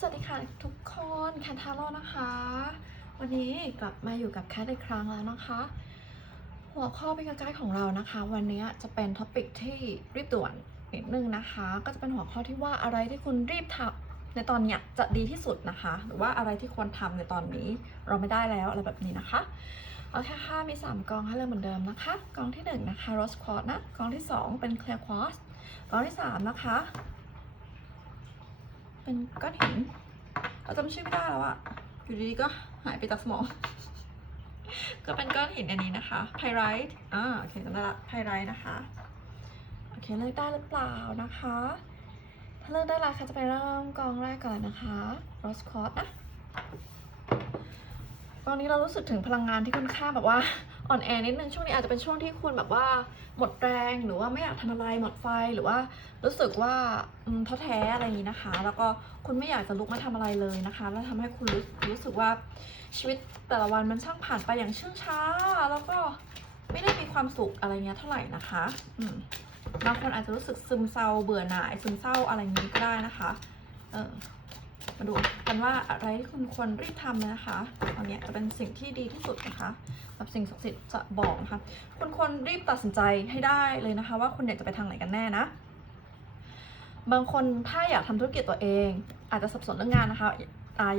สวัสดีค่ะทุกคนแคนทาโร่นะคะ วันนี้กลับมาอยู่กับแคทอีกครั้งแล้วนะคะ หัวข้อเป็นกไกด์ของเรานะคะ วันนี้จะเป็นท็อปิกที่รีบด่วนนิดนึงนะคะ ก็จะเป็นหัวข้อที่ว่าอะไรที่คุณรีบทำในตอนเนี้ยจะดีที่สุดนะคะ หรือว่าอะไรที่ควรทำในตอนนี้เราไม่ได้แล้วอะไรแบบนี้นะคะเอาแค่ค่ะมี 3กองให้เริ่มเหมือนเดิมนะคะ กองที่ 1 นะคะ rose quartz นะกองที่ 2 เป็น clear quartz กองที่ 3 นะคะ เป็นก้อนหินเราจำชื่อไม่ได้แล้วอะอยู่ดีๆก็หายไปจากสมอง ก็เป็นก้อนหินอันนี้นะคะไพไรท์อ่าโอเคจำได้ละไพไรท์นะคะ โอเคเลือกได้หรือเปล่านะคะ ถ้าเลือกได้ละค่ะจะไปเริ่มกองแรกก่อนนะคะโรสคอร์นะ ตอนนี้เรารู้สึกถึงพลังงานที่ค่อนข้างแบบว่า อ่อนแอนิดนึงช่วงนี้อาจจะเป็นช่วงที่คุณแบบว่าหมดแรงหรือว่าไม่อยากทำอะไรหมดไฟหรือว่ารู้สึกว่าท้อแท้อะไรอย่างนี้นะคะ แล้วก็คุณไม่อยากจะลุกมาทำอะไรเลยนะคะ แล้วทำให้คุณรู้รู้สึกว่าชีวิตแต่ละวันมันช่างผ่านไปอย่างเชื่องช้า แล้วก็ไม่ได้มีความสุขอะไรเงี้ยเท่าไหร่นะคะอืมบางคนอาจจะรู้สึกซึมเศร้าเบื่อหน่ายซึมเศร้าอะไรอย่างนี้ก็ได้นะคะ เออ มาดูกันว่าอะไรที่คุณควรรีบทำนะคะตอนนี้จะเป็นสิ่งที่ดีที่สุดนะคะกับสิ่งศักดิ์สิทธิ์จะบอกนะคะคุณควรรีบตัดสินใจให้ได้เลยนะคะ ว่าคุณอยากจะไปทางไหนกันแน่นะ บางคนถ้าอยากทำธุรกิจตัวเอง อาจจะสับสนเรื่องงานนะคะ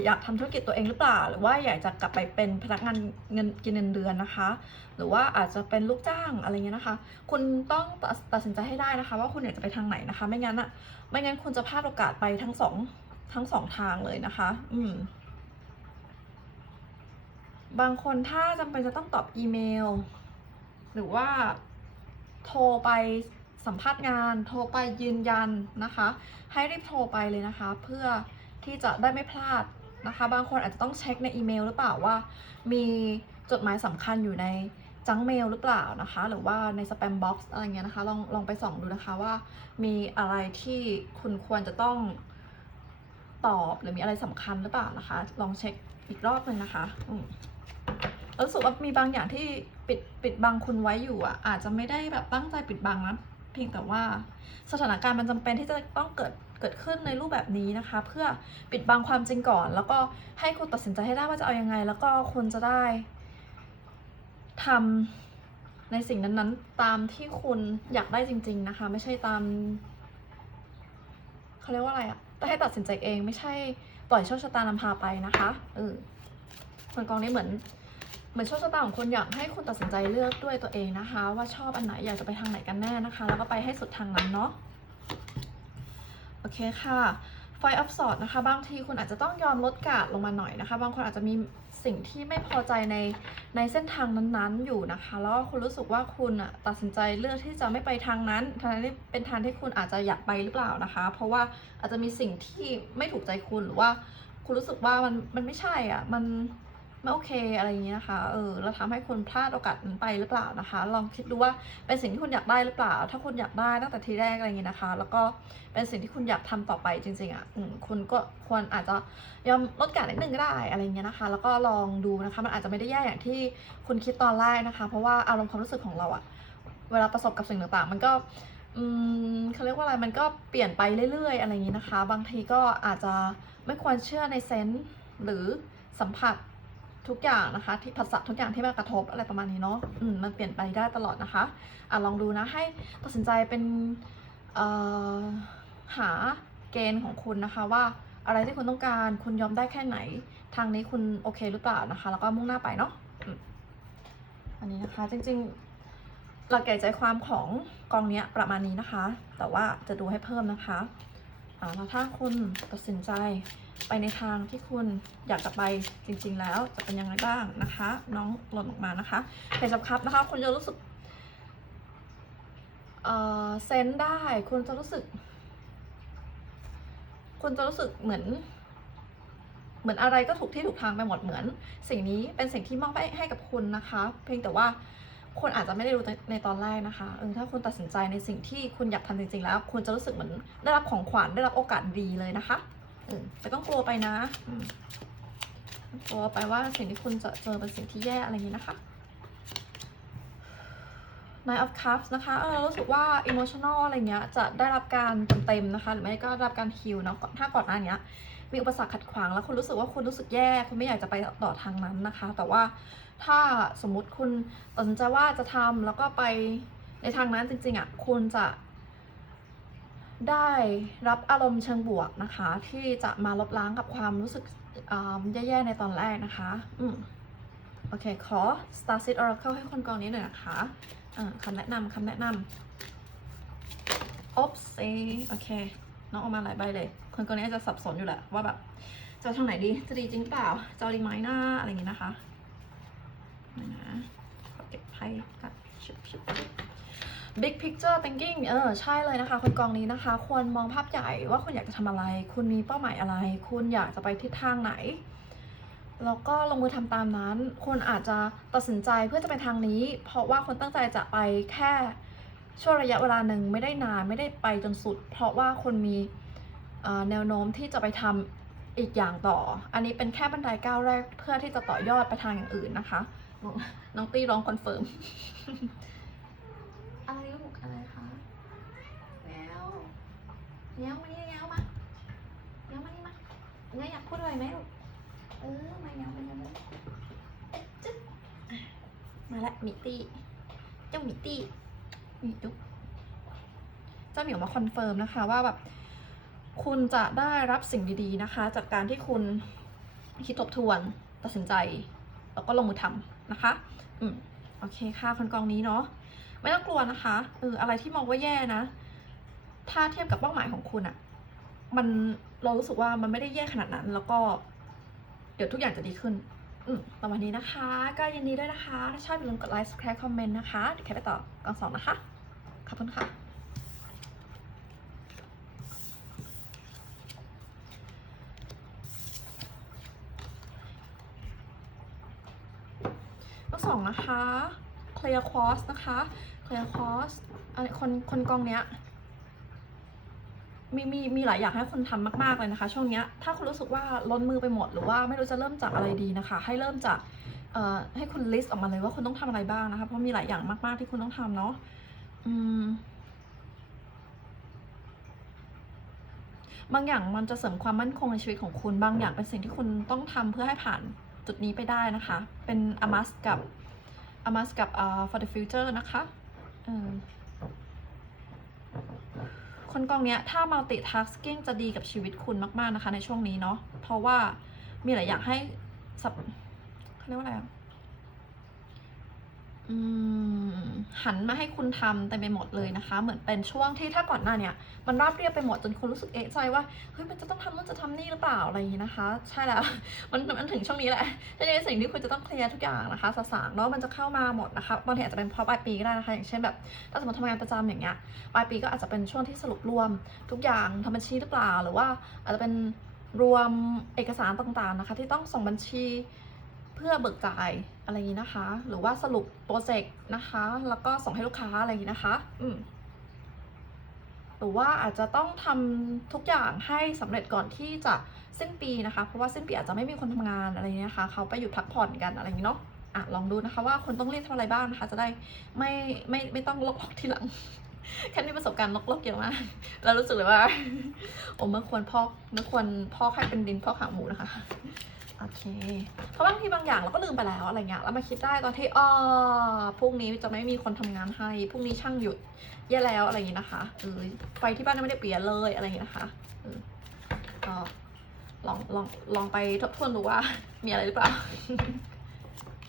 อยากทำธุรกิจตัวเองหรือเปล่า หรือว่าอยากจะกลับไปเป็นพนักงานเงินกินเงินเดือนนะคะ หรือว่าอาจจะเป็นลูกจ้างอะไรเงี้ยนะคะ คุณต้องตัดสินใจให้ได้นะคะ ว่าคุณอยากจะไปทางไหนนะคะ ไม่งั้นอะไม่งั้นคุณจะพลาดโอกาสไปทั้งสอง ทั้งสองทางเลยนะคะ อืม บางคนถ้าจำเป็นจะต้องตอบอีเมล หรือว่าโทรไปสัมภาษณ์งาน โทรไปยืนยันนะคะ ให้รีบโทรไปเลยนะคะ เพื่อที่จะได้ไม่พลาดนะคะ บางคนอาจจะต้องเช็คในอีเมลหรือเปล่าว่า มีจดหมายสำคัญอยู่ในจังเมลหรือเปล่านะคะ หรือว่าในสแปมบ็อกซ์อะไรเงี้ยนะคะ ลองลองไปส่องดูนะคะว่า มีอะไรที่คุณควรจะต้อง ตอบหรือมีอะไรสำคัญหรือเปล่านะคะ ลองเช็คอีกรอบหนึ่งนะคะรู้สึกว่ามีบางอย่างที่ปิดปิดบังคุณไว้อยู่อะ อาจจะไม่ได้แบบตั้งใจปิดบังนะเพียงแต่ว่าสถานการณ์มันจำเป็นที่จะต้องเกิดเกิดขึ้นในรูปแบบนี้นะคะ เพื่อปิดบังความจริงก่อน แล้วก็ให้คุณตัดสินใจให้ได้ว่าจะเอายังไง แล้วก็คุณจะได้ทำในสิ่งนั้นๆ ตามที่คุณอยากได้จริง ๆนะคะ ไม่ใช่ตามเขาเรียกว่าอะไรอะ ให้ตัดสินใจเองไม่ใช่ปล่อยโชคชะตานำพาไปนะคะเออส่วนกองนี้เหมือนเหมือนโชคชะตาของคนอยากให้คุณตัดสินใจเลือกด้วยตัวเองนะคะ ว่าชอบอันไหนอยากจะไปทางไหนกันแน่นะคะ แล้วก็ไปให้สุดทางนั้นเนาะโอเคค่ะ ไฟอัพสอดนะคะ บางทีคุณอาจจะต้องยอมลดกาดลงมาหน่อยนะคะ บางคนอาจจะมีสิ่งที่ไม่พอใจในในเส้นทางนั้นๆอยู่นะคะ แล้วคุณรู้สึกว่าคุณอะตัดสินใจเลือกที่จะไม่ไปทางนั้นทางนี้เป็นทางที่คุณอาจจะอยากไปหรือเปล่านะคะ เพราะว่าอาจจะมีสิ่งที่ไม่ถูกใจคุณหรือว่า คุณรู้สึกว่ามันมันไม่ใช่อะมัน ไม่โอเคอะไรอย่างนี้นะคะ เออแล้วทำให้คุณพลาดโอกาสนั้นไปหรือเปล่านะคะ ลองคิดดูว่าเป็นสิ่งที่คุณอยากได้หรือเปล่า ถ้าคุณอยากได้ตั้งแต่ทีแรกอะไรอย่างนี้นะคะ แล้วก็เป็นสิ่งที่คุณอยากทำต่อไปจริง ๆอะอืมคุณก็ควรอาจจะยอมลดการนิดนึงก็ได้อะไรอย่างเงี้ยนะคะ แล้วก็ลองดูนะคะ มันอาจจะไม่ได้แย่อย่างที่คุณคิดตอนแรกนะคะ เพราะว่าอารมณ์ความรู้สึกของเราอะเวลาประสบกับสิ่งต่างๆ มันก็อืมเขาเรียกว่าอะไร มันก็เปลี่ยนไปเรื่อยๆ อะไรอย่างนี้นะคะ บางทีก็อาจจะไม่ควรเชื่อในเซนส์หรือสัมผัส ทุกอย่างนะคะ ที่ผัสสะทุกอย่างที่มากระทบอะไรประมาณนี้เนาะอืมมันเปลี่ยนไปได้ตลอดนะคะอะลองดูนะให้ตัดสินใจเป็นเอ่อหาเกณฑ์ของคุณนะคะว่าอะไรที่คุณต้องการคุณยอมได้แค่ไหน ทางนี้คุณโอเคหรือเปล่านะคะ แล้วก็มุ่งหน้าไปเนาะอันนี้นะคะจริงๆ หลักใหญ่ใจความของกองเนี้ยประมาณนี้นะคะ แต่ว่าจะดูให้เพิ่มนะคะอ่าแล้วถ้าคุณตัดสินใจ ไปในทางที่คุณอยากจะไปจริง ๆ แล้วจะเป็นยังไงบ้างนะคะ น้องหล่นออกมานะคะเพจครับนะคะคุณจะรู้สึกเออเซนได้คุณจะรู้สึก คุณจะรู้สึกเหมือน เหมือนอะไรก็ถูกที่ถูกทางไปหมดเหมือน สิ่งนี้เป็นสิ่งที่มอบให้ให้กับคุณนะคะ เพียงแต่ว่าคนอาจจะไม่ได้รู้ในในตอนแรกนะคะเออถ้าคุณตัดสินใจในสิ่งที่คุณอยากทำจริงๆแล้ว คุณจะรู้สึกเหมือนได้รับของขวัญได้รับโอกาสดีเลยนะคะ แต่ต้องกลัวไปนะกลัวไปว่าสิ่งที่คุณจะเจอเป็นสิ่งที่แย่อะไรอย่างนี้นะคะ Nine of Cups นะคะ เออรู้สึกว่า emotional อะไรเงี้ย จะได้รับการเต็มๆนะคะ หรือไม่ก็ได้รับการฮิลเนาะ ถ้าก่อนหน้านี้มีอุปสรรคขัดขวางแล้วคุณรู้สึกว่าคุณรู้สึกแย่ คุณไม่อยากจะไปต่อทางนั้นนะคะ แต่ว่าถ้าสมมุติคุณตัดสินใจว่าจะทำแล้วก็ไปในทางนั้นจริงๆอะ คุณจะ ได้รับอารมณ์เชิงบวกนะคะ ที่จะมาลบล้างกับความรู้สึกแย่ๆในตอนแรกนะคะ อืมโอเค ขอ Star Seed Oracle ให้คนกองนี้หน่อยนะคะอ่าคำแนะนำคำแนะนำ Oops เอ้โอเค น้องออกมาหลายใบเลย คนกองนี้จะสับสนอยู่แหละ ว่าแบบ จะเอาทางไหนดี จะดีจริงเปล่า จะเอาดีไหมหน้า อะไรอย่างงี้นะคะนี่นะขอเก็บไพ่กันชิบชิบ Big picture thinking เออใช่เลยนะคะ คนกองนี้นะคะ ควรมองภาพใหญ่ว่าคุณอยากจะทำอะไร คุณมีเป้าหมายอะไร คุณอยากจะไปทิศทางไหน แล้วก็ลงมือทำตามนั้น คุณอาจจะตัดสินใจเพื่อจะไปทางนี้ เพราะว่าคุณตั้งใจจะไปแค่ช่วงระยะเวลาหนึ่งไม่ได้นานไม่ได้ไปจนสุด เพราะว่าคุณมีแนวโน้มที่จะไปทำอีกอย่างต่อ อันนี้เป็นแค่บันไดก้าวแรกเพื่อที่จะต่อยอดไปทางอย่างอื่นนะคะ น้องน้องตี้ร้องคอนเฟิร์ม อะไรลูกอะไรคะแมว แมวมานี่แมวมาแมวมานี่มาแมวอยากพูดอะไรไหมลูก เออ มาแมวมาแมวมาเอ๊ะจึ๊บมาละมิตี้เจ้ามิตี้มีจุ๊บเจ้าเหมียวมาคอนเฟิร์มนะคะว่าแบบคุณจะได้รับสิ่งดีๆนะคะ จากการที่คุณคิดทบทวน ตัดสินใจ แล้วก็ลงมือทำนะคะ อืม โอเคค่ะคนกองนี้เนาะ ไม่ต้องกลัวนะคะ เออ อะไรที่มองว่าแย่นะ ถ้าเทียบกับเป้าหมายของคุณอะมันเรารู้สึกว่ามันไม่ได้แย่ขนาดนั้น แล้วก็ เดี๋ยวทุกอย่างจะดีขึ้น อืมประมาณนี้นะคะ ก็ยินดีด้วยนะคะ ถ้าชอบอย่าลืมกดไลค์ subscribe คอมเมนต์นะคะเดี๋ยวแค่ไปต่อกองสองนะคะ ขอบคุณค่ะตัวสองนะคะ clear cross นะคะ clear cross อันคนคนกองเนี้ย มีมีมีหลายอย่างให้คนทำมากๆเลยนะคะ ช่วงนี้ถ้าคุณรู้สึกว่าล้นมือไปหมด หรือว่าไม่รู้จะเริ่มจากอะไรดีนะคะ ให้เริ่มจากให้คุณ list ออกมาเลยว่าคุณต้องทำอะไรบ้างนะคะ เพราะมีหลายอย่างมากๆที่คุณต้องทำเนาะบางอย่างมันจะเสริมความมั่นคงในชีวิตของคุณ บางอย่างเป็นสิ่งที่คุณต้องทำเพื่อให้ผ่านจุดนี้ไปได้นะคะ เป็นอามัสกับอามัสกับ for the future นะคะ เออ คนกองเนี้ยถ้า multitasking จะดีกับชีวิตคุณมาก ๆ นะคะในช่วงนี้เนาะเพราะว่ามีหลายอย่างให้สับเขาเรียกว่าอะไรอะ หันมาให้คุณทำเต็มไปหมดเลยนะคะ เหมือนเป็นช่วงที่ถ้าก่อนหน้าเนี่ย มันราบเรียบไปหมดจนคุณรู้สึกเอะใจว่าเฮ้ยมันจะต้องทำนู่นจะทำนี่หรือเปล่าอะไรอย่างนี้นะคะ ใช่แล้วมันมันถึงช่วงนี้แหละจะในสิ่งที่คุณจะต้องเคลียร์ทุกอย่างนะคะสสารเนาะมันจะเข้ามาหมดนะคะบางทีอาจจะเป็นเพราะปลายปีก็ได้นะคะ อย่างเช่นแบบถ้าสมมติทำงานประจำอย่างเงี้ยปลายปีก็อาจจะเป็นช่วงที่สรุปรวม ทุกอย่างทำบัญชีหรือเปล่า หรือว่าอาจจะเป็นรวมเอกสารต่างๆนะคะ ที่ต้องส่งบัญชี เพื่อเบิกจ่ายอะไรอย่างนี้นะคะ หรือว่าสรุปโปรเจกต์นะคะ แล้วก็ส่งให้ลูกค้าอะไรอย่างนี้นะคะอืมหรือว่าอาจจะต้องทำทุกอย่างให้สำเร็จก่อนที่จะสิ้นปีนะคะ เพราะว่าสิ้นปีอาจจะไม่มีคนทำงานอะไรอย่างนี้นะคะ เขาไปหยุดพักผ่อนกันอะไรอย่างนี้เนาะอะลองดูนะคะว่าคุณต้องเรีบทำอะไรบ้างนะคะ จะได้ไม่ไม่ไม่ต้องลกๆทีหลังแค่นี้ประสบการณ์ลกๆเยอะมากแล้วรู้สึกเลยว่าโอ้เมื่อควรพอกเมื่อควรพอกให้เป็นดินพอกหาหมูนะคะ โอเค เพราะบางทีบางอย่างเราก็ลืมไปแล้วอะไรเงี้ยแล้วมาคิดได้ตอนที่อ้อพรุ่งนี้จะไม่มีคนทำงานให้ พรุ่งนี้ช่างหยุดแย่แล้วอะไรอย่างงี้นะคะเออไฟที่บ้านไม่ได้เปลี่ยนเลยอะไรอย่างงี้นะคะเออก็ลองลองลองไปทบทวนดูว่ามีอะไรหรือเปล่า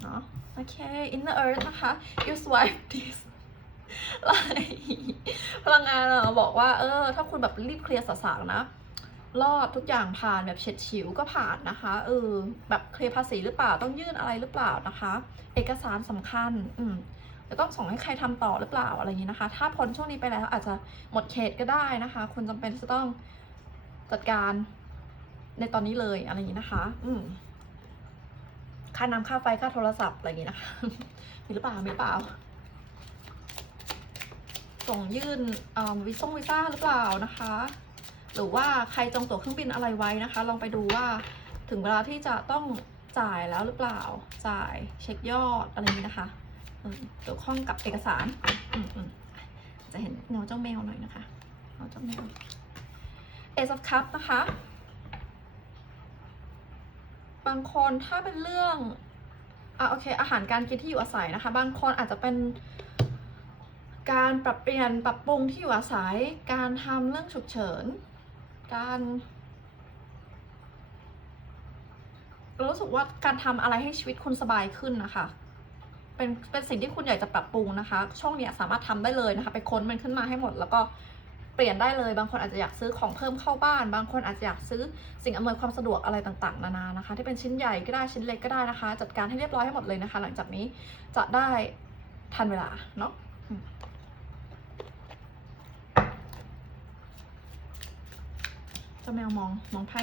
เนาะโอเค inner earth นะคะ you swipe this ไลพลังงานอะบอกว่า เออ ถ้าคุณแบบรีบเคลียร์สสารนะ รอดทุกอย่างผ่านแบบเฉดฉิวก็ผ่านนะคะเออแบบเคลียร์ภาษีหรือเปล่าต้องยื่นอะไรหรือเปล่านะคะ เอกสารสำคัญอืมจะต้องส่งให้ใครทำต่อหรือเปล่าอะไรอย่างนี้นะคะ ถ้าพ้นช่วงนี้ไปแล้วอาจจะหมดเขตก็ได้นะคะ คุณจำเป็นจะต้องจัดการในตอนนี้เลยอะไรอย่างนี้นะคะ อืมค่าน้ำค่าไฟค่าโทรศัพท์อะไรอย่างนี้นะคะ มีหรือเปล่ามีเปล่า ส่งยื่นวิซ่งวีซ่าหรือเปล่านะคะ หรือว่าใครจองตั๋วเครื่องบินอะไรไว้นะคะ ลองไปดูว่าถึงเวลาที่จะต้องจ่ายแล้วหรือเปล่า จ่ายเช็คยอดอะไรนี้นะคะเกี่ยวข้องกับเอกสารอืมอืมจะเห็นเงาเจ้าแมวหน่อยนะคะเงาเจ้าแมว Ace of Cup นะคะ บางคนถ้าเป็นเรื่องอะโอเค อาหารการกินที่อยู่อาศัยนะคะ บางคนอาจจะเป็นการปรับเปลี่ยนปรับปรุงที่อยู่อาศัย การทำเรื่องฉุกเฉิน การรู้สึกว่าการทำอะไรให้ชีวิตคุณสบายขึ้นนะคะ เป็นเป็นสิ่งที่คุณอยากจะปรับปรุงนะคะ ช่องเนี้ยสามารถทำได้เลยนะคะ ไปค้นมันขึ้นมาให้หมด แล้วก็เปลี่ยนได้เลย บางคนอาจจะอยากซื้อของเพิ่มเข้าบ้าน บางคนอาจจะอยากซื้อสิ่งอำนวยความสะดวกอะไรต่างๆ นานานะคะ ที่เป็นชิ้นใหญ่ก็ได้ชิ้นเล็กก็ได้นะคะ จัดการให้เรียบร้อยให้หมดเลยนะคะ หลังจากนี้จะได้ทันเวลาเนาะอืมเจ้าแมวมองมองไพ่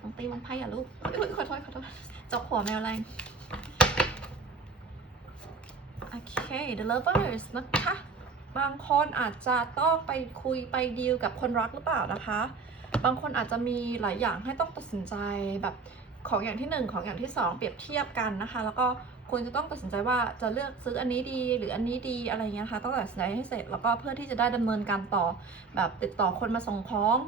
มองตีมองไพ่อย่าลูกอุ๊ยขอโทษขอโทษจ้าขวแมวแรงโอเค the lovers นะคะ บางคนอาจจะต้องไปคุยไปดีลกับคนรักหรือเปล่านะคะ บางคนอาจจะมีหลายอย่างให้ต้องตัดสินใจแบบของอย่างที่หนึ่งของอย่างที่สองเปรียบเทียบกันนะคะ แล้วก็คุณจะต้องตัดสินใจว่าจะเลือกซื้ออันนี้ดีหรืออันนี้ดีอะไรเงี้ยค่ะต้องตัดสินใจให้เสร็จแล้วก็เพื่อที่จะได้ดำเนินการต่อแบบติดต่อคนมาส่งของ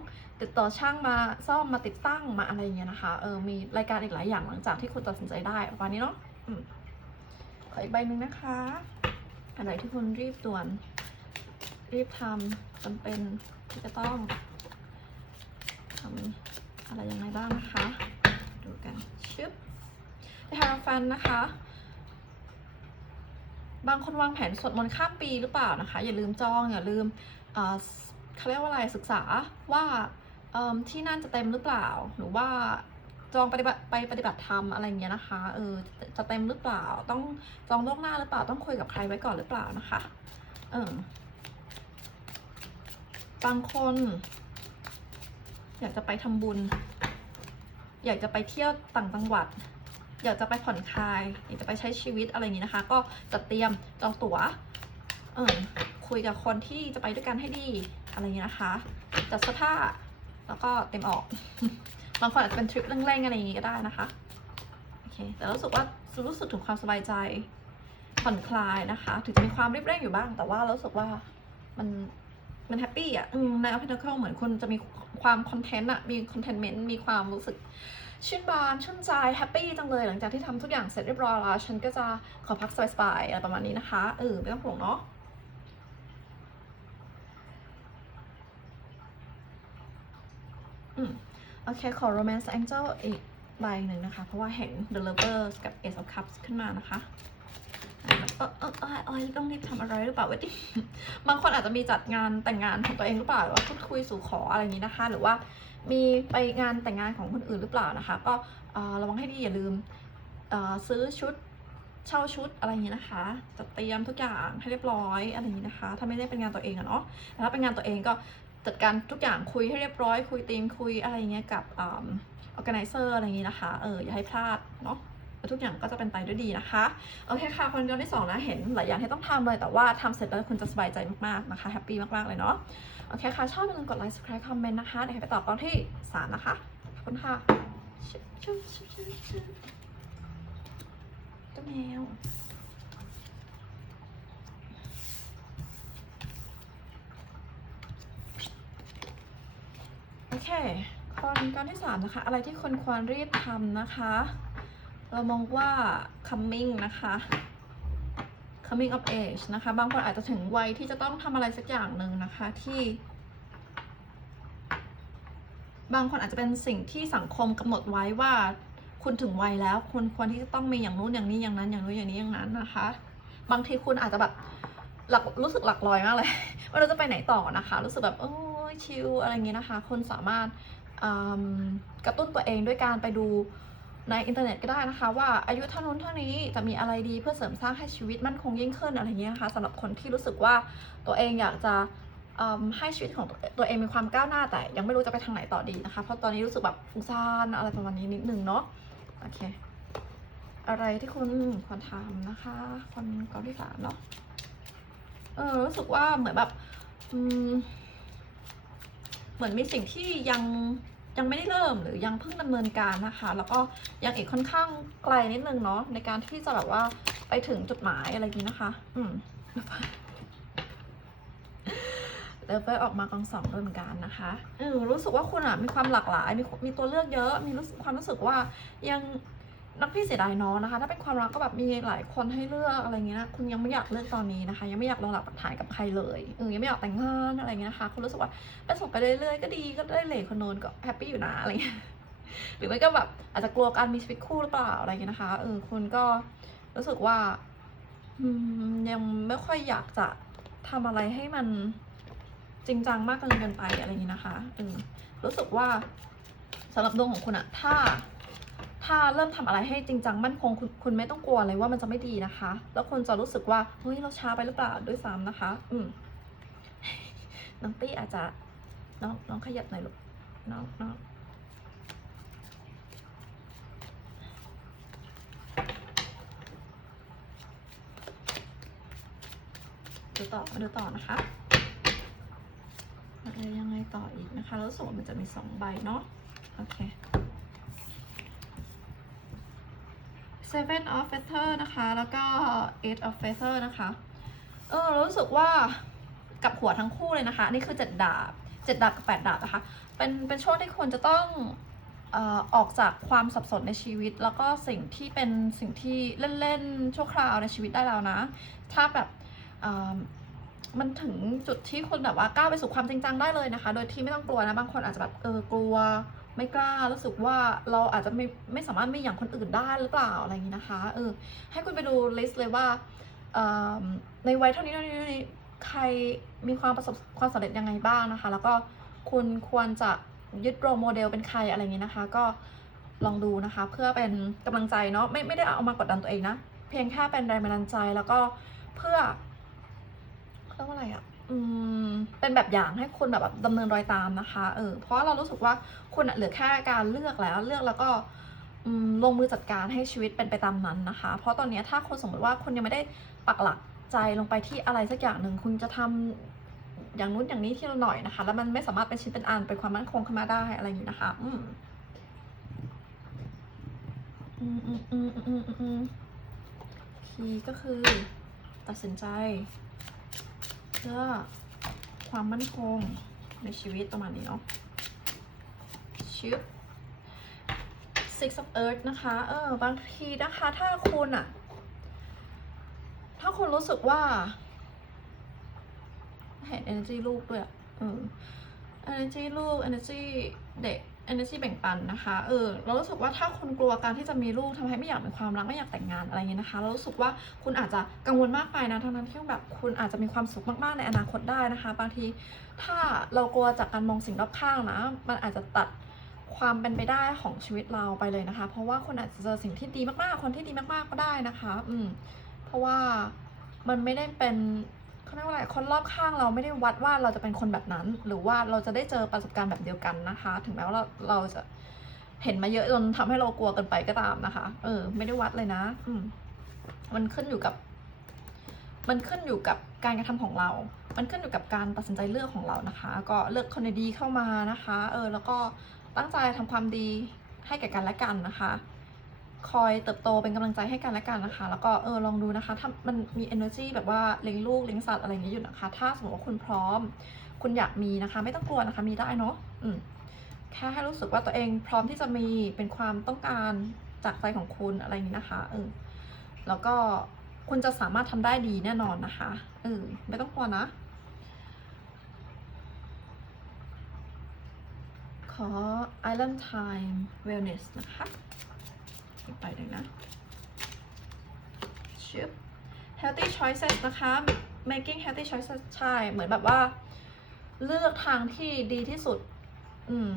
ติดต่อช่างมาซ่อมมาติดตั้งมาอะไรเงี้ยนะคะเออมีรายการอีกหลายอย่างหลังจากที่คุณตัดสินใจได้ประมาณนี้เนาะอืมขออีกใบหนึ่งนะคะ อันไหนที่คุณรีบด่วน รีบทำจำเป็นที่จะต้องทำอะไรยังไงบ้างนะคะ ดูกันชึบในทางฟันนะคะ บางคนวางแผนสวดมนต์ข้ามปีหรือเปล่านะคะ อย่าลืมจองอย่าลืมเขาเรียกว่าอะไรศึกษาว่า ที่นั่นจะเต็มหรือเปล่า หรือว่าจองปฏิบัติไปปฏิบัติธรรมอะไรเงี้ยนะคะ เออ จะเต็มหรือเปล่า ต้องจองล่วงหน้าหรือเปล่า ต้องคุยกับใครไว้ก่อนหรือเปล่านะคะ เออบางคน อยากจะไปทำบุญ อยากจะไปเที่ยวต่างจังหวัด อยากจะไปผ่อนคลาย อยากจะไปใช้ชีวิตอะไรอย่างนี้นะคะ ก็จัดเตรียมจองตั๋ว เออคุยกับคนที่จะไปด้วยกันให้ดี อะไรอย่างนี้นะคะ จัดเสื้อผ้า แล้วก็เต็มออก บางคนอาจจะเป็นทริปเร่งๆอะไรอย่างนี้ก็ได้นะคะ โอเค แต่รู้สึกว่ารู้สึกถึงความสบายใจ ผ่อนคลายนะคะ ถึงจะมีความรีบเร่งอยู่บ้าง แต่ว่ารู้สึกว่ามันมันแฮปปี้อะในอพินาเคิลเหมือนคุณจะมีความคอนเทนต์อะ มีคอนเทนเมนต์ มีความรู้สึกชื่นบานชื่นใจแฮปปี้จังเลย หลังจากที่ทำทุกอย่างเสร็จเรียบร้อยแล้ว ฉันก็จะขอพักสบายๆอะไรประมาณนี้นะคะ เออไม่ต้องห่วงเนาะ อืม โอเค ขอ romance angel อีกใบหนึ่งนะคะ เพราะว่าเห็น the lovers กับ ace of cups ขึ้นมานะคะเออเออเออเออต้องรีบทำอะไรหรือเปล่าวะดิบางคนอาจจะมีจัดงานแต่งงานของตัวเองหรือเปล่าหรือว่าพูดคุยสู่ขออะไรอย่างนี้นะคะ หรือว่ามีไปงานแต่งงานของคนอื่นหรือเปล่านะคะ ก็ระวังให้ดีอย่าลืมซื้อชุดเช่าชุดอะไรอย่างนี้นะคะจัดเตรียมทุกอย่างให้เรียบร้อยอะไรอย่างนี้นะคะ ถ้าไม่ได้เป็นงานตัวเองอะเนาะแต่ถ้าเป็นงานตัวเองก็ จัดการทุกอย่างคุยให้เรียบร้อย คุยธีมคุยอะไรอย่างเงี้ยกับอ่า organizer อะไรอย่างนี้นะคะเอออย่าให้พลาดเนาะทุกอย่างก็จะเป็นไปด้วยดีนะคะโอเคค่ะคนย้อนที่สองนะเห็นหลายอย่างที่ต้องทำเลยแต่ว่าทำเสร็จแล้วคุณจะสบายใจมากๆนะคะแฮปปี้มากๆเลยเนาะโอเคค่ะชอบอย่าลืมกดไลค์ subscribe คอมเมนต์นะคะเดี๋ยวให้ไปตอบตอนที่สามนะคะ ขอบคุณค่ะชุบชุบชุบชุบชุบเจ้าแมว เคคนก้อนที่สามนะคะ อะไรที่คนควรรีบทำนะคะ เรามองว่า coming นะคะ coming of age นะคะ บางคนอาจจะถึงวัยที่จะต้องทำอะไรสักอย่างหนึ่งนะคะที่ บางคนอาจจะเป็นสิ่งที่สังคมกำหนดไว้ว่าคุณถึงวัยแล้วคุณควรที่จะต้องมีอย่างนู้นอย่างนี้อย่างนั้นอย่างนู้นอย่างนี้อย่างนั้นนะคะ บางทีคุณอาจจะแบบหลักรู้สึกหลักลอยมากเลย ว่าเราจะไปไหนต่อนะคะ รู้สึกแบบโอ้ย ชิลอะไรอย่างนี้นะคะคุณสามารถกระตุ้นตัวเองด้วยการไปดูในอินเทอร์เน็ตก็ได้นะคะ ว่าอายุเท่านู้นเท่านี้จะมีอะไรดีเพื่อเสริมสร้างให้ชีวิตมั่นคงยิ่งขึ้นอะไรเงี้ยนะคะสำหรับคนที่รู้สึกว่าตัวเองอยากจะให้ชีวิตของตัวตัวเองมีความก้าวหน้าแต่ ยังไม่รู้จะไปทางไหนต่อดีนะคะ เพราะตอนนี้รู้สึกแบบฟุ้งซ่านอะไรประมาณนี้นิดนึงเนาะโอเค อะไรที่คุณควรทำนะคะ คนกองที่สามเนาะเออรู้สึกว่าเหมือนแบบอืม เหมือนมีสิ่งที่ยังยังไม่ได้เริ่มหรือยังเพิ่งดำเนินการนะคะ แล้วก็ยังอีกค่อนข้างไกลนิดนึงเนาะในการที่จะแบบว่าไปถึงจุดหมายอะไรอย่างนี้นะคะ อืมเดฟเฟอร์ออกมากองสองด้วยเหมือนกันนะคะเออรู้สึกว่าคุณอะมีความหลากหลายมีมีตัวเลือกเยอะ มีรู้สึกความรู้สึกว่ายัง นักพี่เสียดายน้องนะคะ ถ้าเป็นความรักก็แบบมีหลายคนให้เลือกอะไรเงี้ยนะคุณยังไม่อยากเลือกตอนนี้นะคะ ยังไม่อยากลงหลักปักฐานกับใครเลยเออยังไม่อยากแต่งงานอะไรเงี้ยนะคะคุณรู้สึกว่าไปส่งไปเรื่อยๆก็ดีก็ได้เหล่คนโน้นก็แฮปปี้อยู่นะอะไรเงี้ยหรือไม่ก็แบบอาจจะกลัวการมีชีวิตคู่หรือเปล่าอะไรเงี้ยนะคะเออคุณก็รู้สึกว่ายังไม่ค่อยอยากจะทำอะไรให้มันจริงจังมากเกินไปอะไรอย่างนี้นะคะเออรู้สึกว่าสำหรับดวงของคุณอะถ้า ถ้าเริ่มทำอะไรให้จริงจังมั่นคงคุณคุณไม่ต้องกลัวเลยว่ามันจะไม่ดีนะคะ แล้วคุณจะรู้สึกว่าเฮ้ยเราช้าไปหรือเปล่าด้วยซ้ำนะคะ อืมน้องตี้อาจจะน้องน้องขยับหน่อยลูกน้องน้องดูต่อมาดูต่อนะคะอะไรยังไงต่ออีกนะคะ แล้วสึกว่ามันจะมีสองใบเนาะโอเค Seven of Feather นะคะ แล้วก็ Eight of Feather นะคะ เออรู้สึกว่ากับหัวทั้งคู่เลยนะคะ นี่คือเจ็ดดาบเจ็ดดาบกับแปดดาบนะคะ เป็นเป็นช่วงที่ควรจะต้องออกจากความสับสนในชีวิต แล้วก็สิ่งที่เป็นสิ่งที่เล่นๆชั่วคราวในชีวิตได้แล้วนะ ถ้าแบบมันถึงจุดที่คนแบบว่าก้าวไปสู่ความจริงจังได้เลยนะคะ โดยที่ไม่ต้องกลัวนะ บางคนอาจจะแบบเออกลัว ไม่กล้ารู้สึกว่าเราอาจจะไม่ไม่สามารถไม่อย่างคนอื่นได้หรือเปล่าอะไรอย่างนี้นะคะเออให้คุณไปดูลิสต์เลยว่าในวัยเท่านี้เท่านี้ใครมีความประสบความสำเร็จยังไงบ้างนะคะ แล้วก็คุณควรจะยึดโรโมเดลเป็นใครอะไรอย่างนี้นะคะ ก็ลองดูนะคะ เพื่อเป็นกำลังใจเนาะไม่ไม่ได้เอามากดดันตัวเองนะ เพียงแค่เป็นแรงบันดาลใจแล้วก็เพื่อเรียกว่าอะไรอะ่ะ เป็นแบบอย่างให้คุณแบบดำเนินรอยตามนะคะ เออ เพราะเรารู้สึกว่าคุณเหลือแค่การเลือกแล้ว เลือกแล้วก็ลงมือจัดการให้ชีวิตเป็นไปตามนั้นนะคะ เพราะตอนนี้ถ้าคนสมมติว่าคุณยังไม่ได้ปักหลักใจลงไปที่อะไรสักอย่างหนึ่งคุณจะทำอย่างนู้นอย่างนี้ที่เราหน่อยนะคะ แล้วมันไม่สามารถเป็นชิ้นเป็นอันเป็นความมั่นคงขึ้นมาได้อะไรอย่างนี้นะคะ อืมอืมอืมอืมอืมอืมคีย์ก็คือ ตัดสินใจ เพื่อความมั่นคงในชีวิตประมาณนี้เนาะชิป six of earth นะคะ เออบางทีนะคะ ถ้าคุณอะถ้าคุณรู้สึกว่า เห็น energy ลูกด้วยอะเออ energy ลูก energy เด็ก energy แบ่งปันนะคะ เออ เรารู้สึกว่าถ้าคุณกลัวการที่จะมีลูกทำให้ไม่อยากมีความรักไม่อยากแต่งงานอะไรเงี้ยนะคะ เรารู้สึกว่าคุณอาจจะกังวลมากไปนะทั้งนั้นที่แบบคุณอาจจะมีความสุขมากๆในอนาคตได้นะคะ บางทีถ้าเรากลัวจากการมองสิ่งรอบข้างนะ มันอาจจะตัดความเป็นไปได้ของชีวิตเราไปเลยนะคะ เพราะว่าคุณอาจจะเจอสิ่งที่ดีมากๆ คนที่ดีมากๆก็ได้นะคะ อืม เพราะว่ามันไม่ได้เป็น เขาเรียกว่าอะไรคนรอบข้างเราไม่ได้วัดว่าเราจะเป็นคนแบบนั้น หรือว่าเราจะได้เจอประสบการณ์แบบเดียวกันนะคะ ถึงแม้ว่าเราเราจะเห็นมาเยอะจนทำให้เรากลัวเกันไปก็ตามนะคะ เออ ไม่ได้วัดเลยนะ อืมมันขึ้นอยู่กับ มันขึ้นอยู่กับการกระทำของเรา มันขึ้นอยู่กับการตัดสินใจเลือกของเรานะคะ ก็เลือกคนดีเข้ามานะคะ เออ แล้วก็ตั้งใจทำความดีให้แก่กันและกันนะคะ คอยเติบโตเป็นกำลังใจให้กันและกันนะคะ แล้วก็เออลองดูนะคะถ้ามันมี energy แบบว่าเลี้ยงลูกเลี้ยงสัตว์อะไรอย่างนี้อยู่นะคะ ถ้าสมมติว่าคุณพร้อม คุณอยากมีนะคะ ไม่ต้องกลัวนะคะมีได้เนาะอืมแค่ให้รู้สึกว่าตัวเองพร้อมที่จะมีเป็นความต้องการจากใจของคุณอะไรอย่างนี้นะคะเออแล้วก็คุณจะสามารถทำได้ดีแน่นอนนะคะเออไม่ต้องกลัวนะขอ Island Time Wellness นะคะ อีกไปหนึ่งนะชิป Healthy Choices นะคะ Making Healthy Choices ใช่ เหมือนแบบว่า เลือกทางที่ดีที่สุด อืม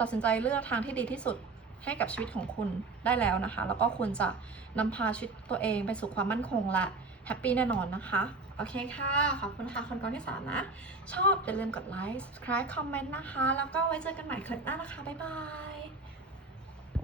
ตัดสินใจเลือกทางที่ดีที่สุดให้กับชีวิตของคุณได้แล้วนะคะ แล้วก็คุณจะนำพาชีวิตตัวเองไปสู่ความมั่นคงและแฮปปี้แน่นอนนะคะ โอเคค่ะ ขอบคุณค่ะ คนก่อนที่สามนะ ชอบอย่าลืมกดไลค์ subscribe คอมเมนต์นะคะ แล้วก็ไว้เจอกันใหม่คลิปหน้านะคะ บ๊ายบาย